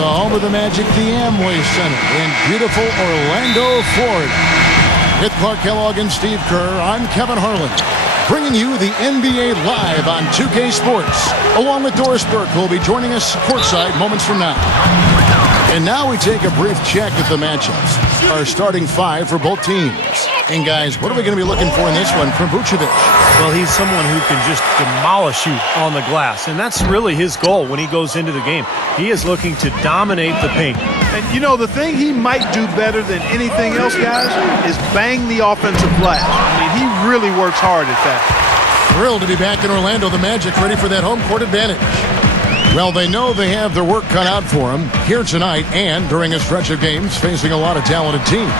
the home of the Magic, the Amway Center in beautiful Orlando, Florida. With Clark Kellogg and Steve Kerr, I'm Kevin Harlan, bringing you the NBA live on 2K Sports, along with Doris Burke, who will be joining us courtside moments from now. And now we take a brief check at the matchups. Our starting five for both teams. And guys, what are we going to be looking for in this one from Vucevic? Well, he's someone who can just demolish you on the glass, and that's really his goal when he goes into the game. He is looking to dominate the paint. And, you know, the thing he might do better than anything else, guys, is bang the offensive glass. I mean, he really works hard at that. Thrilled to be back in Orlando. The Magic ready for that home court advantage. Well, they know they have their work cut out for them here tonight and during a stretch of games facing a lot of talented teams.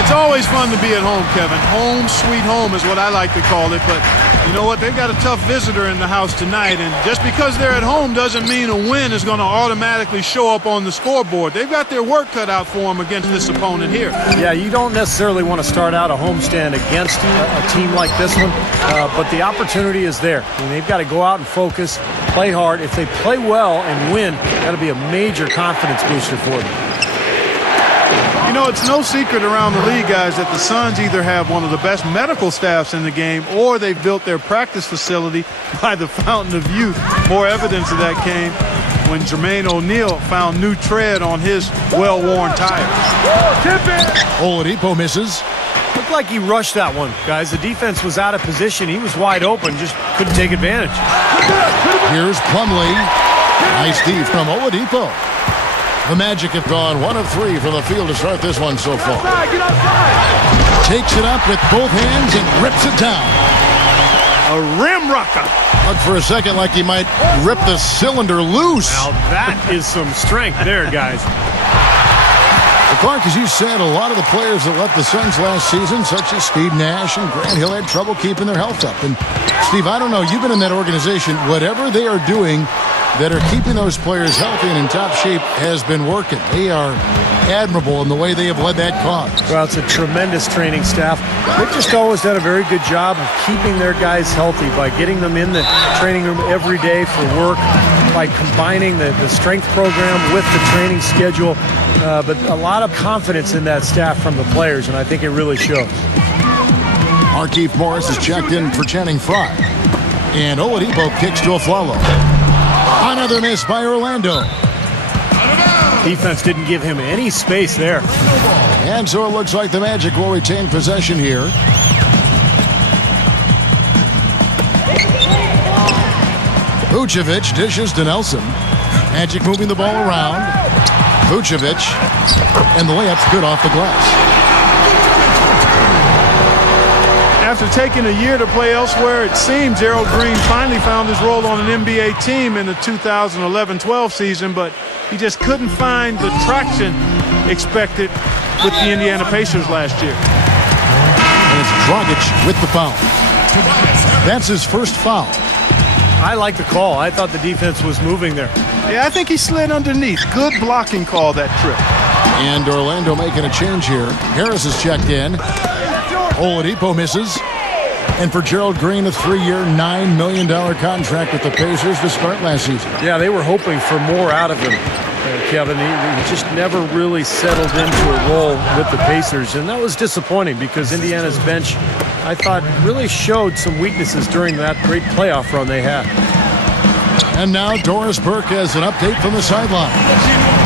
It's always fun to be at home, Kevin. Home sweet home is what I like to call it. But you know what? They've got a tough visitor in the house tonight. And just because they're at home doesn't mean a win is going to automatically show up on the scoreboard. They've got their work cut out for them against this opponent here. Yeah, you don't necessarily want to start out a homestand against a team like this one. But the opportunity is there. I mean, they've got to go out and focus, play hard. If they play well and win, that'll be a major confidence booster for them. You know, it's no secret around the league, guys, that the Suns either have one of the best medical staffs in the game or they've built their practice facility by the fountain of youth. More evidence of that came when Jermaine O'Neal found new tread on his well-worn tires. Oladipo misses. Looked like he rushed that one, guys. The defense was out of position. He was wide open, just couldn't take advantage. Here's Plumlee. Nice D from Oladipo. The Magic have gone 1 of 3 from the field to start this one so far. Takes it up with both hands and rips it down. A rim rocker. Looked for a second like he might rip the cylinder loose. Now that is some strength there, guys. Clark, as you said, a lot of the players that left the Suns last season, such as Steve Nash and Grant Hill, had trouble keeping their health up. And Steve, I don't know, you've been in that organization. Whatever they are doing that are keeping those players healthy and in top shape has been working. They are admirable in the way they have led that cause. Well, it's a tremendous training staff. They've just always done a very good job of keeping their guys healthy by getting them in the training room every day for work, by combining the strength program with the training schedule. But a lot of confidence in that staff from the players, and I think it really shows. Markieff Morris is checked in for Channing Frye. And Oladipo kicks to Afflalo. Another miss by Orlando. Defense didn't give him any space there. And so it looks like the Magic will retain possession here. Vucevic dishes to Nelson. Magic moving the ball around. Vucevic. And the layup's good off the glass. After taking a year to play elsewhere, it seems Gerald Green finally found his role on an NBA team in the 2011-12 season, but he just couldn't find the traction expected with the Indiana Pacers last year. And it's Dragic with the foul. That's his first foul. I like the call. I thought the defense was moving there. Yeah, I think he slid underneath. Good blocking call that trip. And Orlando making a change here. Harris is checked in. Oladipo misses. And for Gerald Green, a 3-year, $9 million contract with the Pacers to start last season. Yeah, they were hoping for more out of him, Kevin. He just never really settled into a role with the Pacers, and that was disappointing because Indiana's bench, I thought, really showed some weaknesses during that great playoff run they had. And now Doris Burke has an update from the sideline.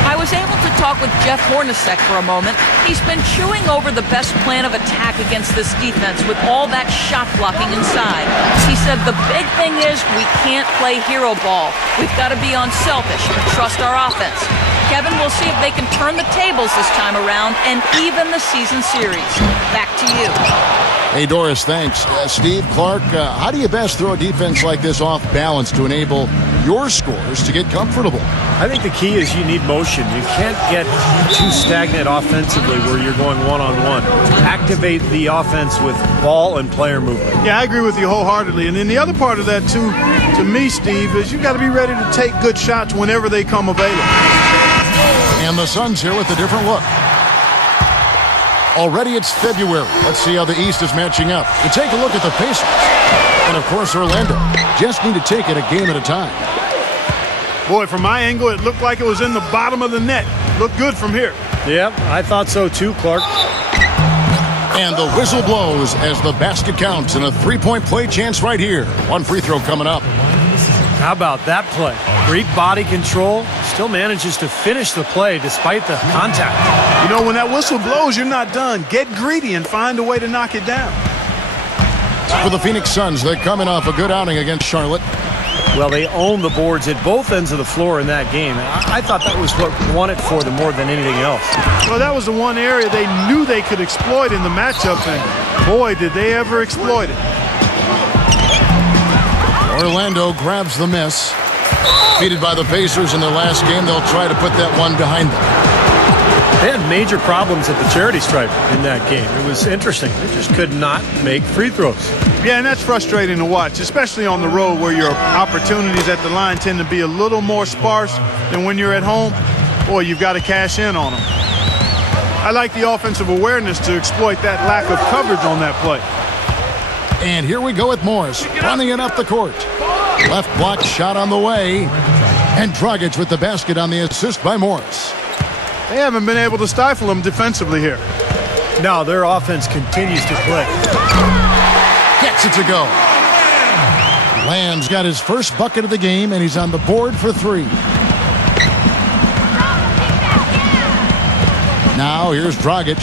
I was able to talk with Jeff Hornacek for a moment. He's been chewing over the best plan of attack against this defense with all that shot blocking inside. He said the big thing is we can't play hero ball. We've got to be unselfish and trust our offense. Kevin, we'll see if they can turn the tables this time around and even the season series. Back to you. Hey, Doris, thanks. Steve, Clark, how do you best throw a defense like this off balance to enable your scores to get comfortable? I think the key is you need motion. You can't get too stagnant offensively where you're going one-on-one. Activate the offense with ball and player movement. Yeah, I agree with you wholeheartedly. And then the other part of that, too, to me, Steve, is you got to be ready to take good shots whenever they come available. And the Suns here with a different look. Already it's February. Let's see how the East is matching up. We take a look at the Pacers. And, of course, Orlando. Just need to take it a game at a time. Boy, from my angle, it looked like it was in the bottom of the net. Looked good from here. Yep, I thought so too, Clark. And the whistle blows as the basket counts, and a three-point play chance right here. One free throw coming up. How about that play? Great body control. Still manages to finish the play despite the contact. You know, when that whistle blows, you're not done. Get greedy and find a way to knock it down. For the Phoenix Suns, they're coming off a good outing against Charlotte. Well, they own the boards at both ends of the floor in that game. I thought that was what won it for them more than anything else. Well, that was the one area they knew they could exploit in the matchup, and boy, did they ever exploit it. Orlando grabs the miss. Defeated by the Pacers in their last game, they'll try to put that one behind them. They had major problems at the charity stripe in that game. It was interesting. They just could not make free throws. Yeah, and that's frustrating to watch, especially on the road where your opportunities at the line tend to be a little more sparse than when you're at home. Boy, you've got to cash in on them. I like the offensive awareness to exploit that lack of coverage on that play. And here we go with Morris, running it up the court. Left block shot on the way. And Dragic with the basket on the assist by Morris. They haven't been able to stifle them defensively here. No, their offense continues to play. Gets it to go. Lamb's got his first bucket of the game, and he's on the board for three. Now here's Dragic.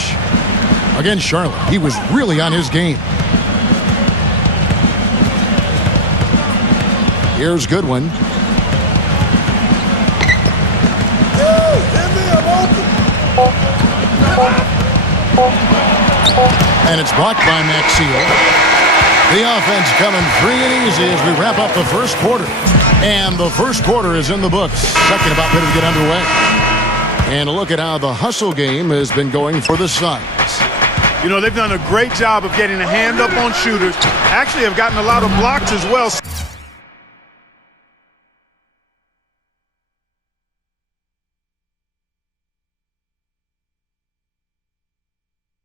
Against Charlotte, he was really on his game. Here's Goodwin. And it's blocked by Maxiel. The offense coming free and easy as we wrap up the first quarter. And the first quarter is in the books. Second about ready to get underway. And a look at how the hustle game has been going for the Suns. You know, they've done a great job of getting a hand up on shooters. Actually have gotten a lot of blocks as well.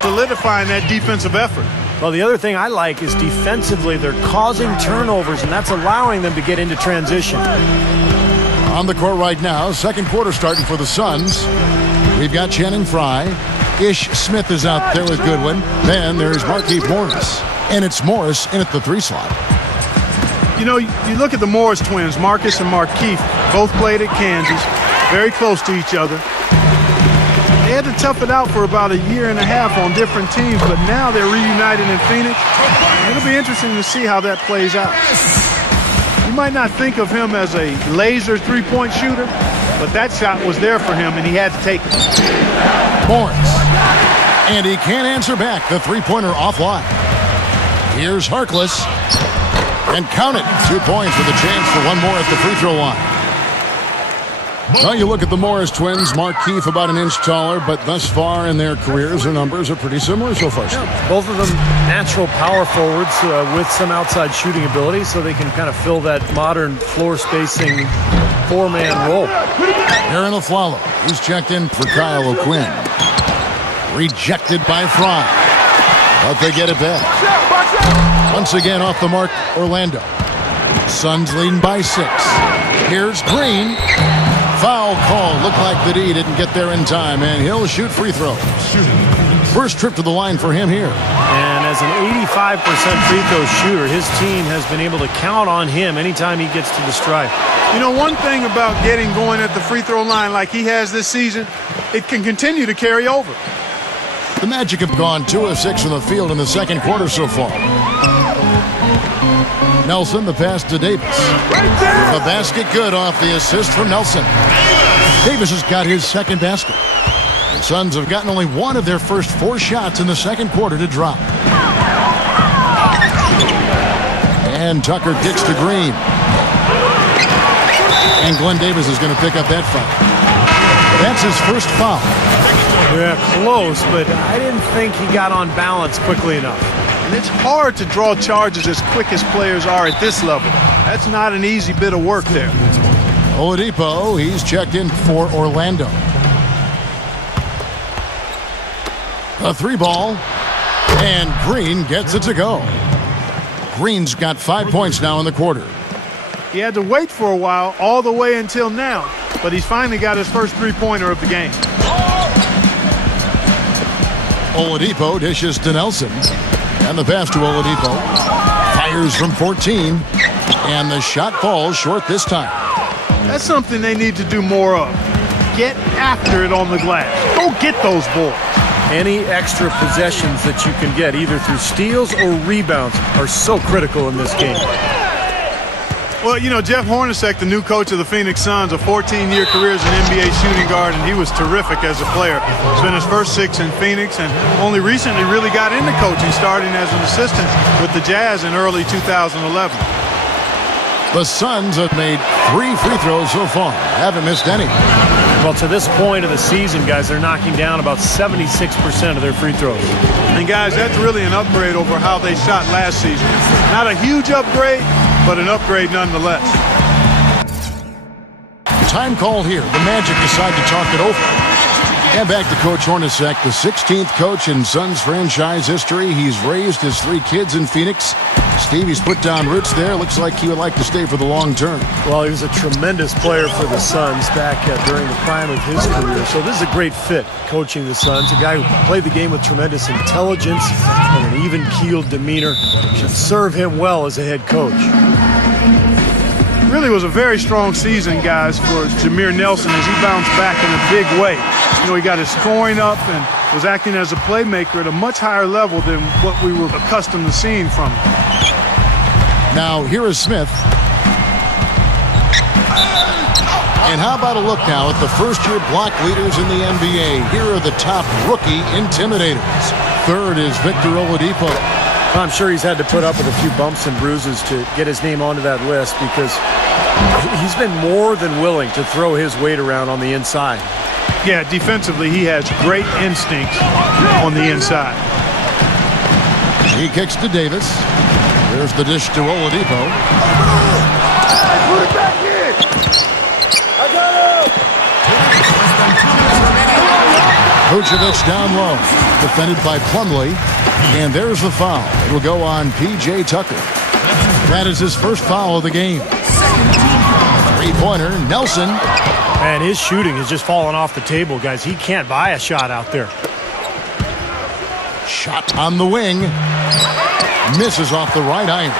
Solidifying that defensive effort. Well, the other thing I like is defensively they're causing turnovers, and that's allowing them to get into transition. On the court right now, second quarter starting for the Suns. We've got Channing Frye. Ish Smith is out there with Goodwin. Then there's Markieff Morris. And it's Morris in at the 3 slot. You know, you look at the Morris twins, Marcus and Markieff, both played at Kansas, very close to each other. They had to tough it out for about a year and a half on different teams, but now they're reunited in Phoenix. It'll be interesting to see how that plays out. You might not think of him as a laser three-point shooter, but that shot was there for him, and he had to take it. Morris. And he can't answer back. The three-pointer offline. Here's Harkless. And count it. 2 points with a chance for one more at the free throw line. Now you look at the Morris twins. Markieff about an inch taller, but thus far in their careers, their numbers are pretty similar so far. Yeah, both of them natural power forwards with some outside shooting ability, so they can kind of fill that modern floor spacing 4-man role. Aaron Aflalo, he's checked in for Kyle O'Quinn. Rejected by Frye, but they get it back. Once again off the mark, Orlando. Suns leading by 6. Here's Green. Foul call. Looked like the D didn't get there in time, and he'll shoot free throws. First trip to the line for him here. And as an 85% free throw shooter, his team has been able to count on him anytime he gets to the stripe. You know, one thing about getting going at the free throw line like he has this season, it can continue to carry over. The Magic have gone 2 of 6 from the field in the second quarter so far. Nelson, the pass to Davis. The basket good off the assist from Nelson. Davis has got his second basket. The Suns have gotten only one of their first 4 shots in the second quarter to drop. And Tucker kicks to Green. And Glenn Davis is going to pick up that foul. That's his first foul. Yeah, close, but I didn't think he got on balance quickly enough. And it's hard to draw charges as quick as players are at this level. That's not an easy bit of work there. Oladipo, he's checked in for Orlando. A 3-ball, and Green gets it to go. Green's got 5 points now in the quarter. He had to wait for a while, all the way until now, but he's finally got his first three-pointer of the game. Oladipo dishes to Nelson. And the pass to Oladipo. Fires from 14. And the shot falls short this time. That's something they need to do more of. Get after it on the glass. Go get those boards. Any extra possessions that you can get, either through steals or rebounds, are so critical in this game. Well, you know, Jeff Hornacek, the new coach of the Phoenix Suns, a 14-year career as an NBA shooting guard, and he was terrific as a player. Spent his first 6 in Phoenix and only recently really got into coaching, starting as an assistant with the Jazz in early 2011. The Suns have made 3 free throws so far. Haven't missed any. Well, to this point of the season, guys, they're knocking down about 76% of their free throws. And, guys, that's really an upgrade over how they shot last season. Not a huge upgrade, but an upgrade nonetheless. Time call here. The Magic decide to talk it over. And back to Coach Hornacek, the 16th coach in Suns franchise history. He's raised his 3 kids in Phoenix. Stevie's put down roots there. Looks like he would like to stay for the long term. Well, he was a tremendous player for the Suns back during the prime of his career. So this is a great fit, coaching the Suns. A guy who played the game with tremendous intelligence and an even-keeled demeanor. Should serve him well as a head coach. Really was a very strong season, guys, for Jameer Nelson as he bounced back in a big way. You know, he got his scoring up and was acting as a playmaker at a much higher level than what we were accustomed to seeing from him. Now, here is Smith. And how about a look now at the first-year block leaders in the NBA? Here are the top rookie intimidators. Third is Victor Oladipo. I'm sure he's had to put up with a few bumps and bruises to get his name onto that list because he's been more than willing to throw his weight around on the inside. Yeah, defensively, he has great instincts on the inside. He kicks to Davis. There's the dish to Oladipo. Put it back in. I got him. Vucevic down low. Defended by Plumlee. And there's the foul. It will go on P.J. Tucker. That is his first foul of the game. Three-pointer, Nelson. And his shooting has just fallen off the table, guys. He can't buy a shot out there. Shot on the wing. Misses off the right iron.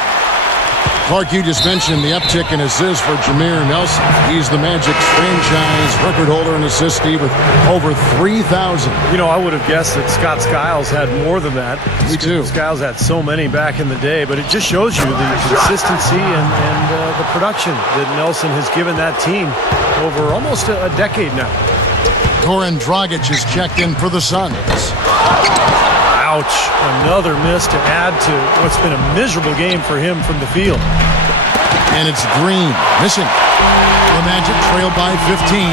Clark, you just mentioned the uptick in assists for Jameer Nelson. He's the Magic's franchise record holder in assists, Steve, with over 3,000. You know, I would have guessed that Scott Skiles had more than that. Me too. Skiles had so many back in the day, but it just shows you the consistency and the production that Nelson has given that team over almost a decade now. Goran Dragic is checked in for the Suns. Ouch. Another miss to add to what's been a miserable game for him from the field. And it's Green missing. The Magic trail by 15.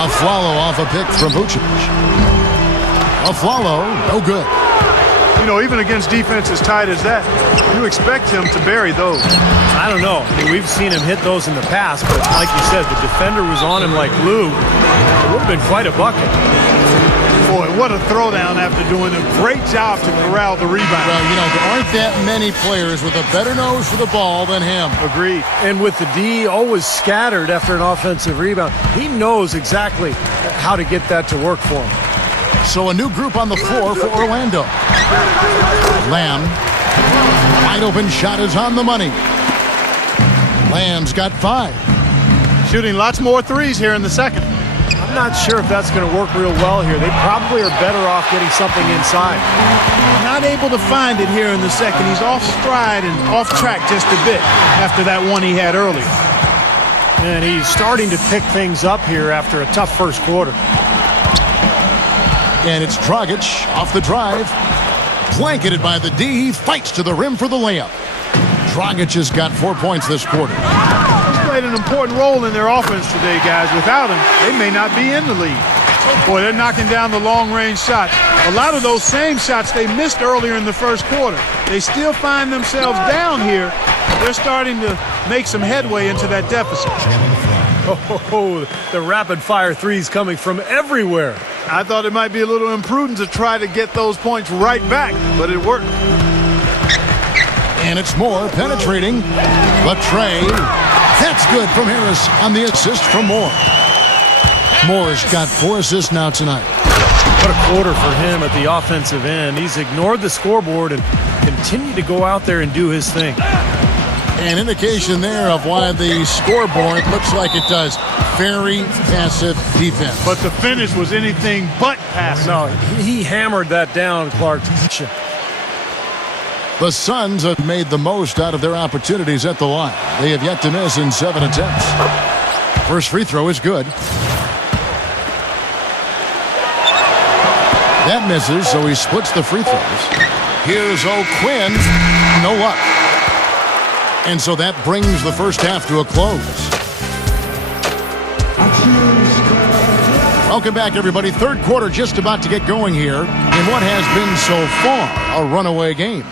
Afflalo off a pick from Vucevic. Afflalo, no good. You know, even against defense as tight as that, you expect him to bury those. I don't know. I mean, we've seen him hit those in the past, but like you said, the defender was on him like glue. It would have been quite a bucket. Boy, what a throwdown after doing a great job to corral the rebound. Well, you know, there aren't that many players with a better nose for the ball than him. Agreed. And with the D always scattered after an offensive rebound, he knows exactly how to get that to work for him. So a new group on the floor for Orlando. Lamb. Wide open shot is on the money. Lamb's got 5. Shooting lots more threes here in the second. I'm not sure if that's going to work real well here. They probably are better off getting something inside. Not able to find it here in the second. He's off stride and off track just a bit after that one he had earlier. And he's starting to pick things up here after a tough first quarter. And it's Dragic off the drive. Blanketed by the D. He fights to the rim for the layup. Dragic has got 4 points this quarter. Played an important role in their offense today, guys. Without him, they may not be in the league. Boy, they're knocking down the long-range shots. A lot of those same shots they missed earlier in the first quarter. They still find themselves down here. They're starting to make some headway into that deficit. Oh, the rapid-fire threes coming from everywhere. I thought it might be a little imprudent to try to get those points right back, but it worked. And it's more penetrating. Latre That's good from Harris on the assist from Moore. Moore's got 4 assists now tonight. What a quarter for him at the offensive end. He's ignored the scoreboard and continued to go out there and do his thing. An indication there of why the scoreboard looks like it does. Very passive defense. But the finish was anything but passive. No, he hammered that down, Clark. The Suns have made the most out of their opportunities at the line. They have yet to miss in 7 attempts. First free throw is good. That misses, so he splits the free throws. Here's O'Quinn. No luck. And so that brings the first half to a close. Welcome back, everybody. Third quarter just about to get going here in what has been so far a runaway game.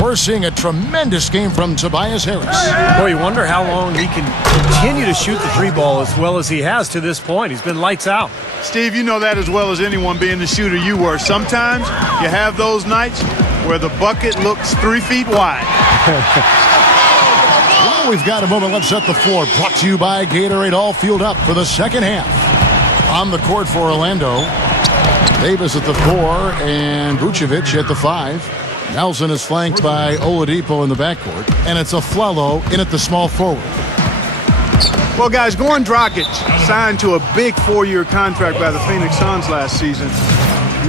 We're seeing a tremendous game from Tobias Harris. Boy, you wonder how long he can continue to shoot the 3-ball as well as he has to this point. He's been lights out. Steve, you know that as well as anyone, being the shooter you were. Sometimes you have those nights where the bucket looks 3 feet wide. Well, we've got a moment. Let's set the floor. Brought to you by Gatorade. All fueled up for the second half. On the court for Orlando, Davis at the 4 and Vucevic at the 5. Nelson is flanked by Oladipo in the backcourt, and it's Afflalo in at the small forward. Well, guys, Goran Dragic signed to a big 4-year contract by the Phoenix Suns last season.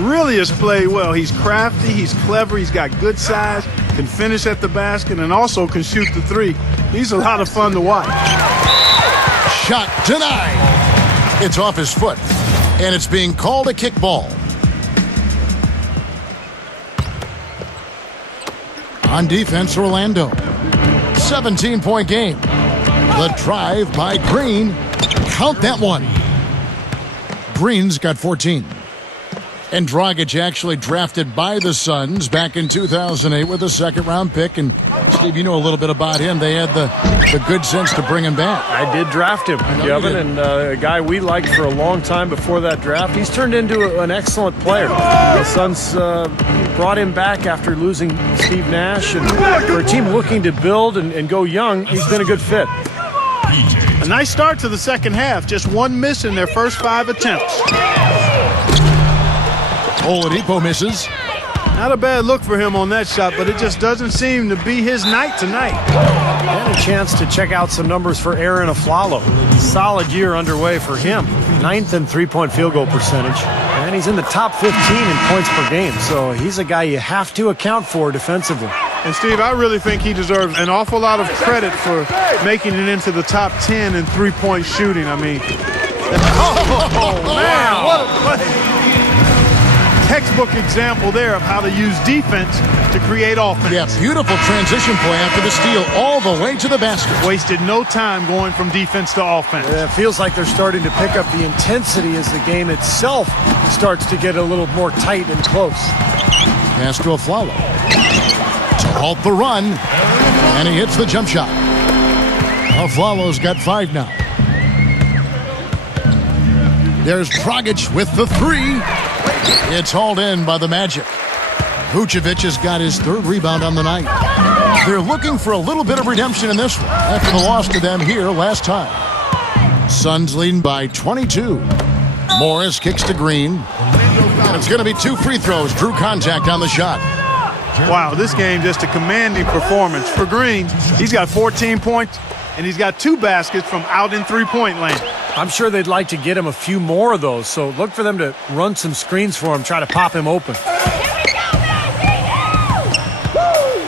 Really has played well. He's crafty, he's clever, he's got good size, can finish at the basket, and also can shoot the 3. He's a lot of fun to watch. Shot denied. It's off his foot, and it's being called a kickball. On defense, Orlando. 17-point game. The drive by Green. Count that one. Green's got 14. And Dragic actually drafted by the Suns back in 2008 with a second-round pick. And, Steve, you know a little bit about him. They had the good sense to bring him back. I did draft him, Kevin, and a guy we liked for a long time before that draft. He's turned into an excellent player. The Suns brought him back after losing Steve Nash. And for a team looking to build and go young, he's been a good fit. A nice start to the second half. Just 1 miss in their first 5 attempts. Oladipo misses. Not a bad look for him on that shot, but it just doesn't seem to be his night tonight. And a chance to check out some numbers for Aaron Afflalo. Solid year underway for him. 9th in three-point field goal percentage. And he's in the top 15 in points per game. So he's a guy you have to account for defensively. And, Steve, I really think he deserves an awful lot of credit for making it into the top 10 in three-point shooting. I mean, man, what a play. Textbook example there of how to use defense to create offense. Yeah, beautiful transition play after the steal all the way to the basket. Wasted no time going from defense to offense. It feels like they're starting to pick up the intensity as the game itself starts to get a little more tight and close. Pass to Afflalo to halt the run, and he hits the jump shot. Afflalo's got 5 now. There's Dragic with the 3. It's hauled in by the Magic. Vucevic has got his 3rd rebound on the night. They're looking for a little bit of redemption in this one after the loss to them here last time. Suns leading by 22. Morris kicks to Green. And it's going to be 2 free throws. Drew contact on the shot. Wow, this game just a commanding performance. For Green, he's got 14 points, and he's got 2 baskets from out in three-point land. I'm sure they'd like to get him a few more of those, so look for them to run some screens for him, try to pop him open.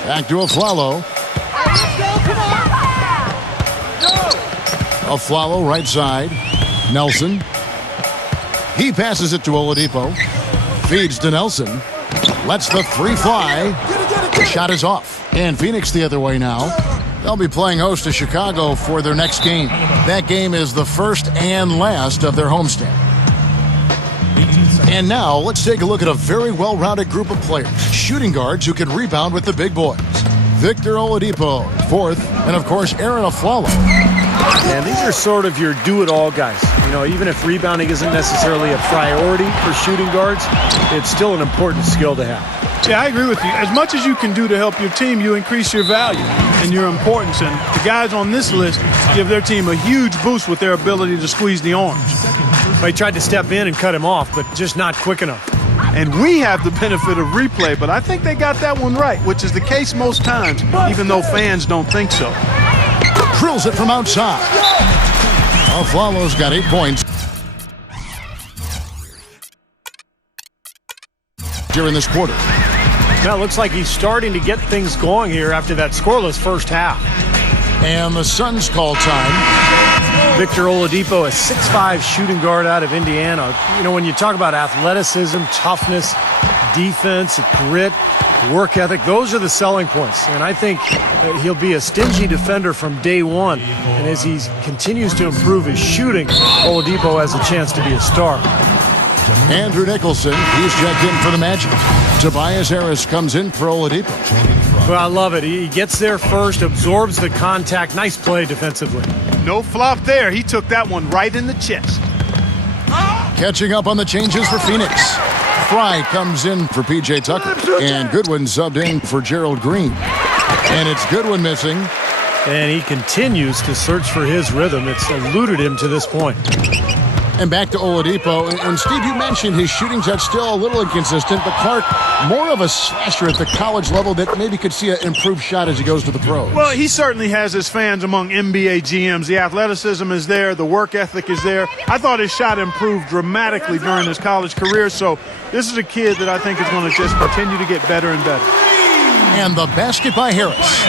Back to Afflalo. Afflalo right side. Nelson. He passes it to Oladipo. Feeds to Nelson. Lets the 3 fly. The shot is off. And Phoenix the other way now. They'll be playing host to Chicago for their next game. That game is the first and last of their homestand. And now, let's take a look at a very well-rounded group of players. Shooting guards who can rebound with the big boys. Victor Oladipo, 4th, and of course, Aaron Afflalo. And these are sort of your do-it-all guys. You know, even if rebounding isn't necessarily a priority for shooting guards, it's still an important skill to have. Yeah, I agree with you. As much as you can do to help your team, you increase your value and your importance. And the guys on this list give their team a huge boost with their ability to squeeze the orange. They tried to step in and cut him off, but just not quick enough. And we have the benefit of replay, but I think they got that one right, which is the case most times, even though fans don't think so. Drills it from outside. Aflalo's got 8 points during this quarter. Now it looks like he's starting to get things going here after that scoreless first half. And the Suns call time. Victor Oladipo, a 6'5" shooting guard out of Indiana. You know, when you talk about athleticism, toughness, defense, grit, work ethic, those are the selling points. And I think he'll be a stingy defender from day one. And as he continues to improve his shooting, Oladipo has a chance to be a star. Andrew Nicholson, he's checked in for the Magic. Tobias Harris comes in for Oladipo. Well, I love it. He gets there first, absorbs the contact. Nice play defensively. No flop there. He took that one right in the chest. Catching up on the changes for Phoenix. Fry comes in for P.J. Tucker. And Goodwin subbed in for Gerald Green. And it's Goodwin missing. And he continues to search for his rhythm. It's eluded him to this point. And back to Oladipo. And Steve, you mentioned his shooting touch still a little inconsistent, but Clark, more of a slasher at the college level that maybe could see an improved shot as he goes to the pros. Well, he certainly has his fans among NBA GMs. The athleticism is there. The work ethic is there. I thought his shot improved dramatically during his college career. So this is a kid that I think is going to just continue to get better and better. And the basket by Harris.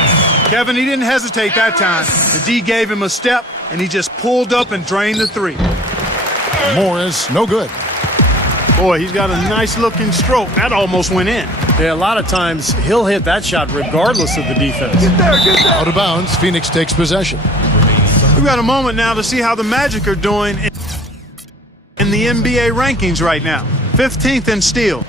Kevin, he didn't hesitate that time. The D gave him a step, and he just pulled up and drained the three. Morris, no good. Boy, he's got a nice-looking stroke. That almost went in. Yeah, a lot of times he'll hit that shot regardless of the defense. Get there, get there. Out of bounds, Phoenix takes possession. We've got a moment now to see how the Magic are doing in the NBA rankings right now. 15th in steal,